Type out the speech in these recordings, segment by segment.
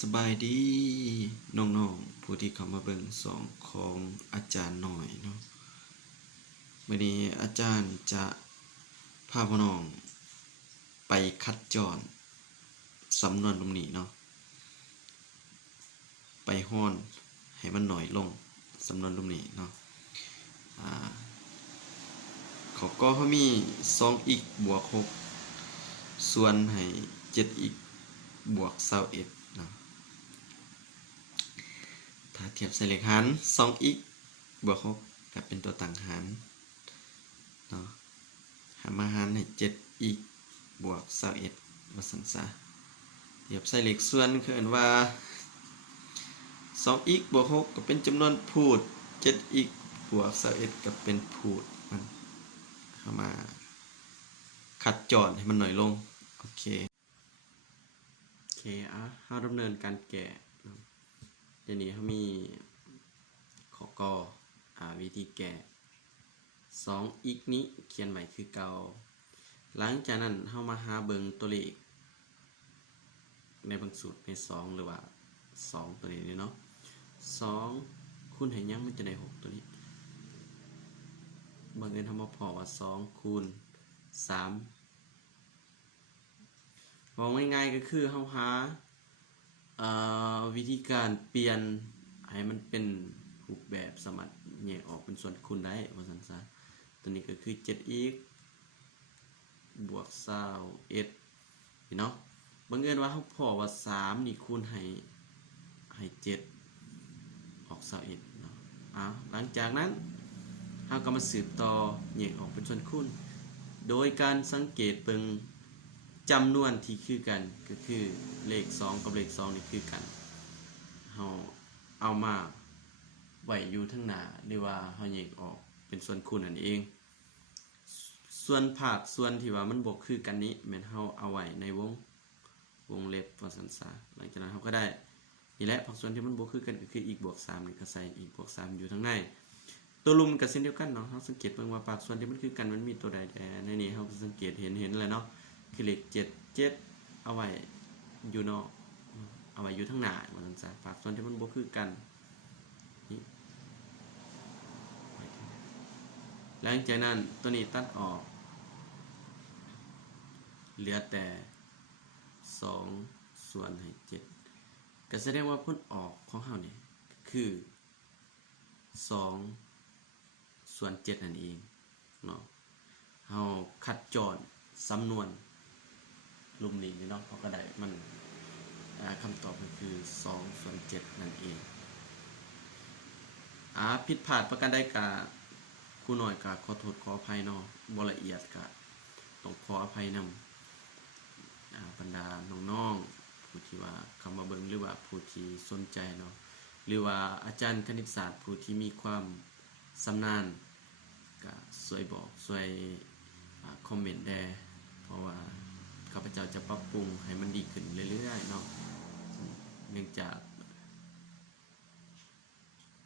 สบายดีน้องๆผู้ที่เข้ามาเบิ่งสองของอาจารย์หน่อยเนาะวันนี้อาจารย์จะพาพ่อน้องไปคัดจรสำนวนตรงนี้เนาะไปฮ้อนให้มันหน่อยลงสำนวนตรงนี้เนาะเขามี2 อีกบวก6ส่วนให้7 อีกบวก21เนาะถ้าเทียบใส่เลขหาร2 อีกบวก6ก็เป็นตัวต่างหารเนาะหามาหารให้7 อีกบวก21ว่าซั่นซะเทียบใส่เลขส่วนคืออันว่า2 อีกบวก6ก็เป็นจำนวนพูด7 อีกบวก21ก็เป็นพูดมันเข้ามาคัดจรให้มันหน่อยลงโอเคเราดำเนินการแกะเดี๋ยวนี้เขามีข้อกวิธีแกะ2 อีกนี้เขียนใหม่คือเก่าหลังจากนั้นเรามาหาเบิ่งตัวเลขในบางสูตรใน2หรือว่า2ตัวนี้เนาะ2คูณให้ยังมันจะได้6ตัวนี้บางเอิญทำมาพอว่า2คูณ3บอกง่ายๆก็คือเราหาวิธีการเปลี่ยนให้มันเป็นรูปแบบสามารถแยกออกเป็นส่วนคูณได้ว่าซั่นซะตัวนี้ก็คือ7 อีกบวก21พี่เนาะบังเอิญว่าเราพอว่า3นี่คูณให้7ออก21เนาะหลังจากนั้นเราก็มาสืบต่อแยกออกเป็นส่วนคูณโดยการสังเกตเบิ่งจำนวนที่คือกันก็คือเลข2กับเลข2นี่คือกันเราเอามาไว้อยู่ทั้งหน้าหรือว่าเราแยกออกเป็นส่วนคูณนั่นเองส่วนภาคส่วนที่ว่ามันบ่คือกันนี้แม่นเราเอาไว้ในวงเล็บว่าซั่นซะหลังจากนั้นเราก็ได้นี่แหละภาคส่วนที่มันบ่คือกันก็คืออีกบวก3นี่ก็ใส่อีกบวก3อยู่ทั้งในตัวรุมก็เช่นเดียวกันเนาะเราสังเกตเบิ่งว่าภาคส่วนที่มันคือกันมันมีตัวใดในนี้เราสังเกตเห็นแล้วเนาะคือเลข7เอาไว้อยู่เนาะเอาไว้อยู่ทั้งหน้าว่าซั่นซะภาคส่วนที่มันบ่คือกันนี่หลังจากนั้นตัวนี้ตัดออกเหลือแต่2ส่วนให้7ก็แสดงว่าผลออกของเฮานี่คือ2ส่วน7นั่นเองเนาะเฮาคัดจรสำนวนลุมนี้เนาะเขาก็ได้มันคำตอบก็คือ2ส่วน7นั่นเองผิดพลาดประการใดก็ครูน้อยก็ขอโทษขออภัยเนาะบ่ละเอียดก็ต้องขออภัยนำบรรดาน้องๆผู้ที่ว่าเข้ามาเบิ่งหรือว่าผู้ที่สนใจเนาะหรือว่าอาจารย์คณิตศาสตร์ผู้ที่มีความชำนาญก็ช่วยบอกช่วยคอมเมนต์ได้เพราะว่าข้าพเจ้าจะปรับปรุงให้มันดีขึ้นเรื่อยๆเนาะเนื่องจาก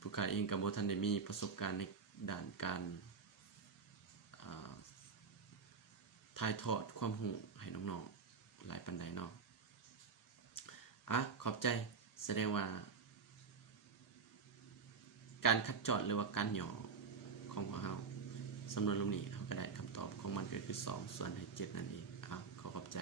ผู้ขายเองกับบ่ทันได้มีประสบการณ์ในด้านการถ่ายทอดความรู้ให้น้องๆหลายปานใดเนาะขอบใจแสดงว่าการคัดจรหรือว่าการหย่อของพวกเราสำนวนรูปนี้เราก็ได้คำตอบของมันก็คือ2ส่วนให้7นั่นเองขอบใจ